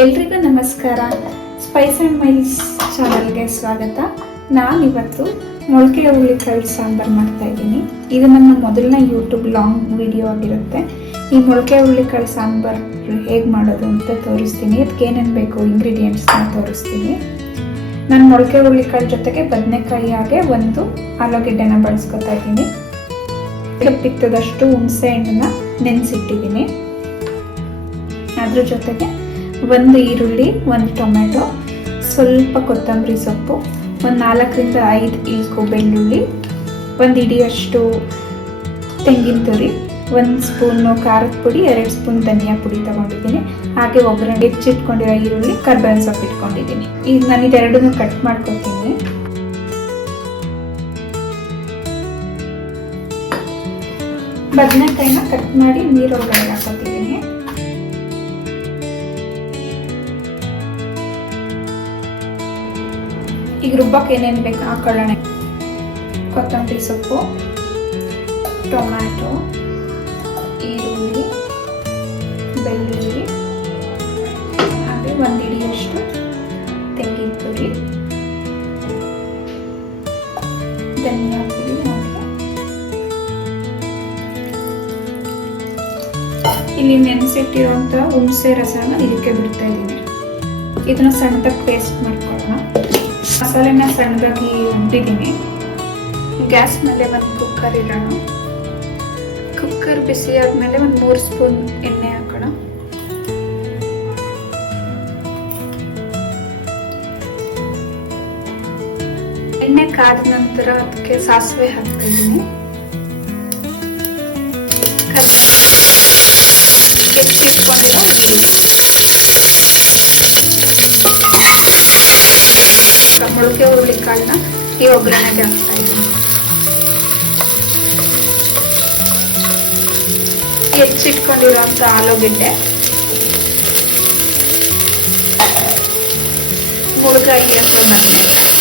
ಎಲ್ರಿಗೂ ನಮಸ್ಕಾರ. Spice and miles ಚಾನಲ್ಗೆ ಸ್ವಾಗತ. ನಾನಿವತ್ತು ಮೊಳಕೆ ಹುರುಳಿಕಾಳು ಸಾಂಬಾರು ಮಾಡ್ತಾ ಇದ್ದೀನಿ. ಇದು ನನ್ನ ಮೊದಲನೇ ಯೂಟ್ಯೂಬ್ ಲಾಂಗ್ ವಿಡಿಯೋ ಆಗಿರುತ್ತೆ. ಈ ಮೊಳಕೆ ಹುರುಳಿಕಾಳು ಸಾಂಬಾರು ಹೇಗೆ ಮಾಡೋದು ಅಂತ ತೋರಿಸ್ತೀನಿ. ಅದಕ್ಕೆ ಏನೇನು ಬೇಕು ಇಂಗ್ರೀಡಿಯೆಂಟ್ಸ್ನ ತೋರಿಸ್ತೀನಿ. ನಾನು ಮೊಳಕೆ ಹುರುಳಿಕಾಳು ಜೊತೆಗೆ ಬದನೆಕಾಯಿ ಹಾಗೆ ಒಂದು ಆಲೂಗೆಡ್ಡೆನ ಬಳಸ್ಕೊತಾ ಇದ್ದೀನಿ. ಪಿತ್ತದಷ್ಟು ಹುಣಸೆ ಹಣ್ಣನ್ನ ನೆನೆಸಿಟ್ಟಿದ್ದೀನಿ. ಅದ್ರ ಜೊತೆಗೆ ಒಂದು ಈರುಳ್ಳಿ, ಒಂದು ಟೊಮೆಟೊ, ಸ್ವಲ್ಪ ಕೊತ್ತಂಬರಿ ಸೊಪ್ಪು, ಒಂದು 4ರಿಂದ 5 ಇಲ್ಕು ಬೆಳ್ಳುಳ್ಳಿ, ಒಂದು ಹಿಡಿಯಷ್ಟು ತೆಂಗಿನ ತುರಿ, 1 ಸ್ಪೂನು ಖಾರದ ಪುಡಿ, 2 ಸ್ಪೂನ್ ಧನಿಯಾ ಪುಡಿ ತಗೊಂಡಿದ್ದೀನಿ. ಹಾಗೆ ಒಗ್ಗರಣೆ ಹೆಚ್ಚಿಟ್ಕೊಂಡಿರೋ ಈರುಳ್ಳಿ, ಕರ್ಬೇವಿನ ಸೊಪ್ಪು ಇಟ್ಕೊಂಡಿದ್ದೀನಿ. ಈಗ ನಾನು ಇದೆರಡನ್ನೂ ಕಟ್ ಮಾಡ್ಕೊತೀನಿ. ಬದನೆಕಾಯಿನ ಕಟ್ ಮಾಡಿ ನೀರೊಳಗಡೆ ಹಾಕೋತಿದ್ದೀನಿ. ಈಗ ರುಬ್ಬಕ್ಕೆ ಏನೇನು ಬೇಕು ಹಾಕೊಳ್ಳೋಣ. ಕೊತ್ತಂಬರಿ ಸೊಪ್ಪು, ಟೊಮ್ಯಾಟೊ, ಈರುಳ್ಳಿ, ಬೆಳ್ಳುಳ್ಳಿ, ಹಾಗೆ 1 ಹಿಡಿಯಷ್ಟು ತೆಂಗಿನ ತುರಿ, ಧನಿಯಾ ಪುಡಿ, ಇಲ್ಲಿ ನೆನೆಸಿಟ್ಟಿರುವಂಥ ಹುಣಸೆ ರಸನ ಇದಕ್ಕೆ ಬಿಡ್ತಾ ಇದ್ದೀನಿ. ಇದನ್ನ ಸಣ್ಣದಾಗಿ ಪೇಸ್ಟ್ ಮಾಡ್ಕೊಳ್ಳೋಣ. ಮಸಾಲೆನ ಸಣ್ಣದಾಗಿ ರುಬ್ಬಿದ್ದೀನಿ. ಗ್ಯಾಸ್ ಮೇಲೆ ಒಂದು ಕುಕ್ಕರ್ ಇಡೋಣ. ಕುಕ್ಕರ್ ಬಿಸಿ ಆದಮೇಲೆ ಒಂದು 3 ಸ್ಪೂನ್ ಎಣ್ಣೆ ಹಾಕೋಣ. ಎಣ್ಣೆ ಕಾದ ನಂತರ ಅದಕ್ಕೆ ಸಾಸಿವೆ ಹಾಕ್ತಾ ಇದ್ದೀನಿ. ಹೆಚ್ಚಿಟ್ಕೊಂಡಿರೋ ಮೊಳಕೆ ಹುರುಳಿಕಾಳನ್ನ ಈ ಒಗ್ಗರಣೆಗೆ ಹಾಕ್ತಾ ಇದ್ದೀನಿ. ಹೆಚ್ಚಿಟ್ಕೊಂಡಿರುವಂತ ಆಲೂಗೆಡ್ಡೆ, ಮುಳುಗಾಯಿ ಅಥವಾ ಬದನೆಕಾಯಿ,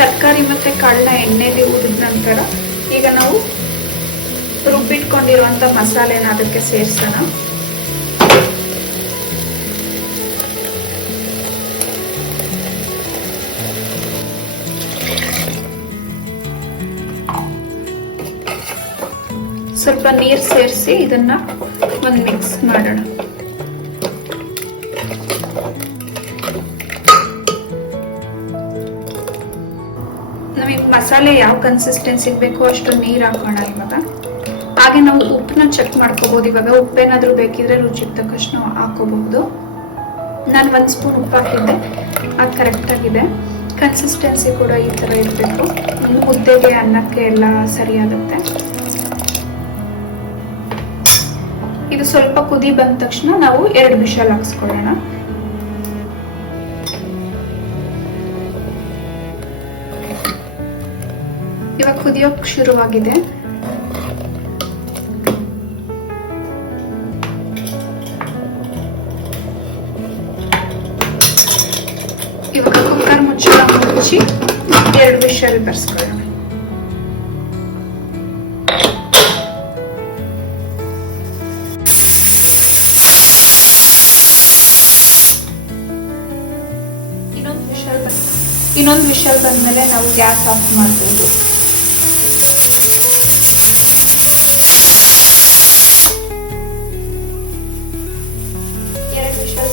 ತರಕಾರಿ ಮತ್ತೆ ಕಾಳನ್ನ ಎಣ್ಣೆಲಿ ಹುರಿದ ನಂತರ ಈಗ ನಾವು ರುಬ್ಬಿಟ್ಕೊಂಡಿರುವಂತ ಮಸಾಲೆನ ಅದಕ್ಕೆ ಸೇರಿಸೋಣ. ಸ್ವಲ್ಪ ನೀರು ಸೇರಿಸಿ ಇದನ್ನ ಒಂದು ಮಿಕ್ಸ್ ಮಾಡೋಣ. ನಮಗೆ ಮಸಾಲೆ ಯಾವ ಕನ್ಸಿಸ್ಟೆನ್ಸಿಗೆ ಬೇಕೋ ಅಷ್ಟು ನೀರು ಹಾಕೋಣ ಇವಾಗ. ಹಾಗೆ ನಾವು ಉಪ್ಪನ್ನ ಚೆಕ್ ಮಾಡ್ಕೋಬಹುದು. ಇವಾಗ ಉಪ್ಪೇನಾದ್ರೂ ಬೇಕಿದ್ರೆ ರುಚಿಗೆ ತಕ್ಕಷ್ಟು ನಾವು ಹಾಕೋಬಹುದು. ನಾನು 1 ಸ್ಪೂನ್ ಉಪ್ಪು ಹಾಕಿದ್ದೆ, ಅದು ಕರೆಕ್ಟ್ ಆಗಿದೆ. ಕನ್ಸಿಸ್ಟೆನ್ಸಿ ಕೂಡ ಈ ತರ ಇರಬೇಕು. ಮುದ್ದೆಗೆ ಅನ್ನಕ್ಕೆ ಎಲ್ಲ ಸರಿಯಾಗುತ್ತೆ. ಇದು ಸ್ವಲ್ಪ ಕುದಿ ಬಂದ ತಕ್ಷಣ ನಾವು 2 ವಿಷಲ್ ಹಾಕ್ಸ್ಕೊಳ್ಳೋಣ. ಇವಾಗ ಕುದಿಯೋಕ್ ಶುರುವಾಗಿದೆ. ಇವಾಗ ಕುಕ್ಕರ್ ಮುಚ್ಚಿ 2 ವಿಷಲ್ ಬರ್ಸ್ಕೊಳ್ಳೋಣ. ಇನ್ನೊಂದು ವಿಷಲ್ ಬಂದ್ಮೇಲೆ ನಾವು ಗ್ಯಾಸ್ ಆಫ್ ಮಾಡ್ಬೋದು.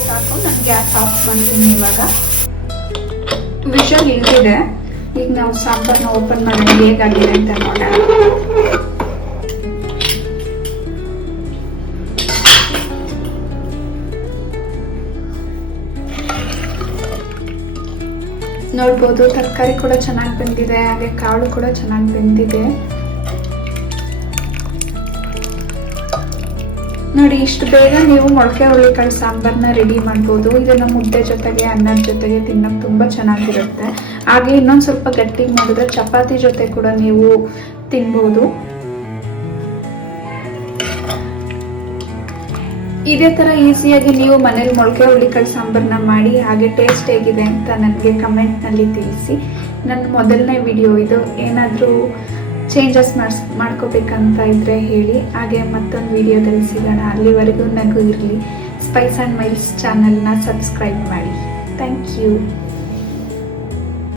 ಸಾಕು, ನಾನು ಗ್ಯಾಸ್ ಆಫ್ ಮಾಡ್ತೀನಿ. ಇವಾಗ ವಿಷಲ್ ಇಳಿದಿದೆ. ಈಗ ನಾವು ಸಾಂಬಾರ್ನ ಓಪನ್ ಮಾಡೋಣ, ಹೇಗಾಗಿದೆ ಅಂತ ನೋಡೋಣ. ನೋಡ್ಬೋದು ತರಕಾರಿ ಕೂಡ ಚೆನ್ನಾಗಿ ಬೆಂದಿದೆ, ಹಾಗೆ ಕಾಳು ಕೂಡ ಚೆನ್ನಾಗಿ ಬೆಂದಿದೆ. ನೋಡಿ, ಇಷ್ಟು ಬೇಗ ನೀವು ಮೊಳಕೆ ಹುರುಳಿಕಾಳು ಸಾಂಬಾರನ್ನ ರೆಡಿ ಮಾಡ್ಬೋದು. ಇದನ್ನ ಮುದ್ದೆ ಜೊತೆಗೆ, ಅನ್ನದ ಜೊತೆಗೆ ತಿನ್ನೋಕೆ ತುಂಬ ಚೆನ್ನಾಗಿರುತ್ತೆ. ಹಾಗೆ ಇನ್ನೊಂದು ಸ್ವಲ್ಪ ಗಟ್ಟಿ ಮಾಡಿದ್ರೆ ಚಪಾತಿ ಜೊತೆ ಕೂಡ ನೀವು ತಿನ್ಬೋದು. ಇದೇ ಥರ ಈಸಿಯಾಗಿ ನೀವು ಮನೇಲಿ ಮೊಳಕೆ ಹುರುಳಿಕಾಳು ಸಾಂಬಾರನ್ನ ಮಾಡಿ, ಹಾಗೆ ಟೇಸ್ಟ್ ಹೇಗಿದೆ ಅಂತ ನನಗೆ ಕಮೆಂಟ್ನಲ್ಲಿ ತಿಳಿಸಿ. ನನ್ನ ಮೊದಲನೇ ವಿಡಿಯೋ ಇದು. ಏನಾದರೂ ಚೇಂಜಸ್ ಮಾಡ್ಕೋಬೇಕಂತ ಇದ್ದರೆ ಹೇಳಿ. ಹಾಗೆ ಮತ್ತೊಂದು ವಿಡಿಯೋದಲ್ಲಿ ಸಿಗೋಣ. ಅಲ್ಲಿವರೆಗೂ ನಗು ಇರಲಿ. ಸ್ಪೈಸ್ ಆ್ಯಂಡ್ ಮೈಲ್ಸ್ ಚಾನಲ್ನ ಸಬ್ಸ್ಕ್ರೈಬ್ ಮಾಡಿ. Thank you.